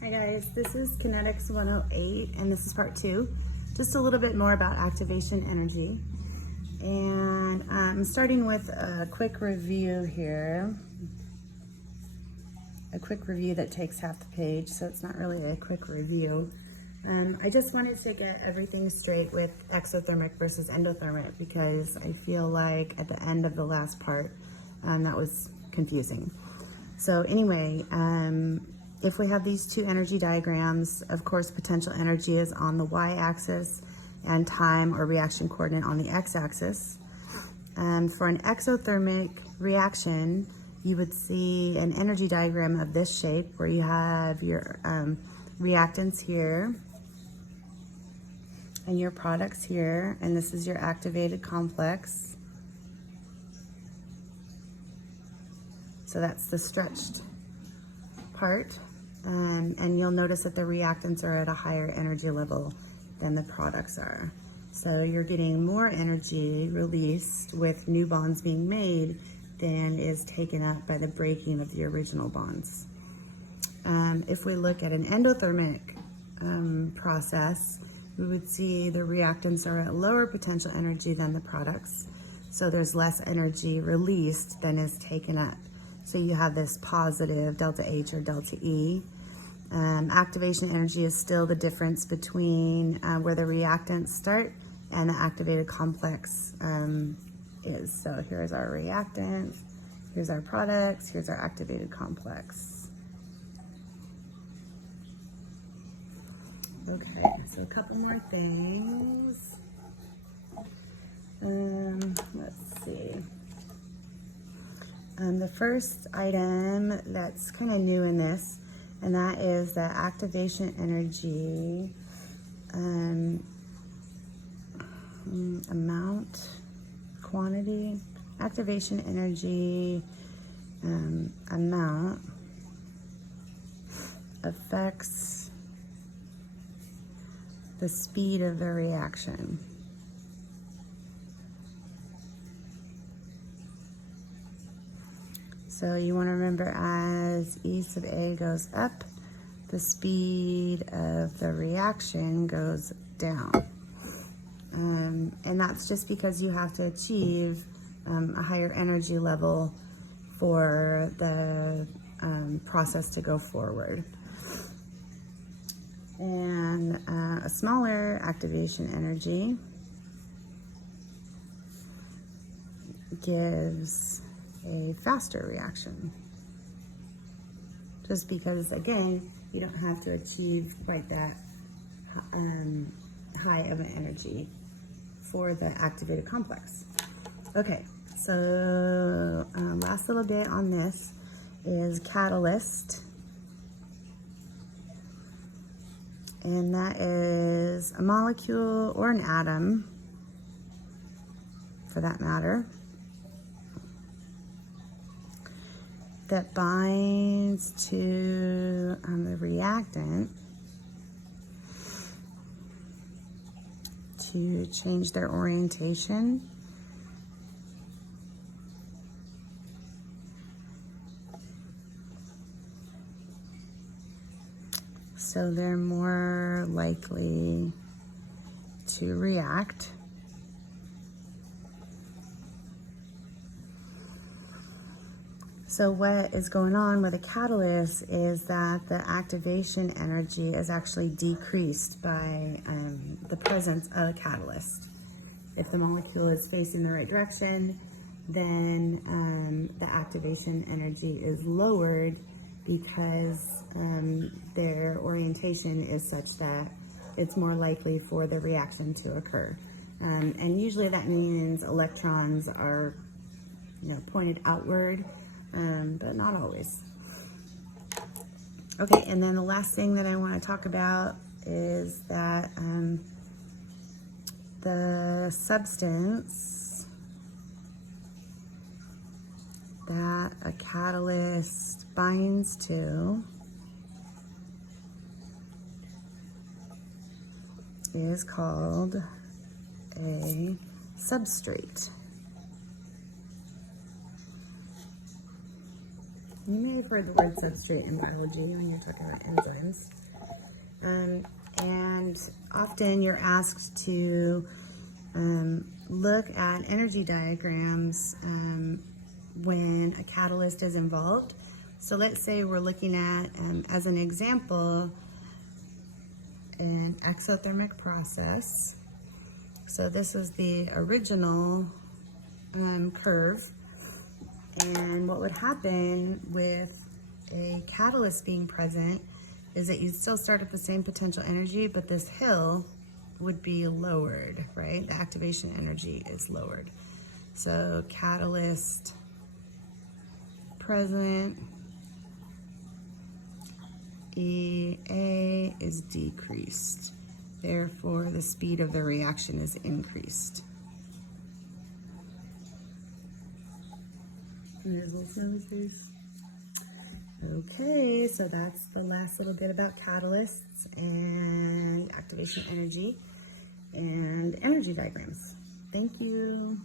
Hi guys, this is Kinetics 108 and this is part 2. Just a little bit more about activation energy. And I'm starting with a quick review here. A quick review that takes half the page, so it's not really a quick review. I just wanted to get everything straight with exothermic versus endothermic because I feel like at the end of the last part that was confusing. So anyway, if we have these two energy diagrams, of course, potential energy is on the y-axis and time or reaction coordinate on the x-axis. For an exothermic reaction, you would see an energy diagram of this shape where you have your reactants here and your products here, and this is your activated complex. So that's the stretched part. And you'll notice that the reactants are at a higher energy level than the products are. So you're getting more energy released with new bonds being made than is taken up by the breaking of the original bonds. If we look at an endothermic process, we would see the reactants are at lower potential energy than the products. So there's less energy released than is taken up. So you have this positive delta H or delta E. Activation energy is still the difference between where the reactants start and the activated complex is. So here's our reactant, here's our products, here's our activated complex. Okay, so a couple more things. Let's see. The first item that's kind of new in this, and that is the activation energy amount, quantity, activation energy amount affects the speed of the reaction. So you want to remember as E sub A goes up, the speed of the reaction goes down. And that's just because you have to achieve a higher energy level for the process to go forward. And a smaller activation energy gives a faster reaction, just because again you don't have to achieve quite that high of an energy for the activated complex. Okay, so last little bit on this is catalyst, and that is a molecule or an atom for that matter that binds to the reactant to change their orientation. So they're more likely to react. So what is going on with a catalyst is that the activation energy is actually decreased by the presence of a catalyst. If the molecule is facing the right direction, then the activation energy is lowered because their orientation is such that it's more likely for the reaction to occur. And usually that means electrons are, pointed outward. But not always. Okay, and then the last thing that I want to talk about is that the substance that a catalyst binds to is called a substrate. You may have heard the word substrate in biology when you're talking about enzymes. And often you're asked to look at energy diagrams when a catalyst is involved. So let's say we're looking at, as an example, an exothermic process. So this is the original curve. And what would happen with a catalyst being present is that you'd still start at the same potential energy, but this hill would be lowered, right? The activation energy is lowered. So catalyst present, EA is decreased. Therefore, the speed of the reaction is increased. Okay, so that's the last little bit about catalysts and activation energy and energy diagrams. Thank you.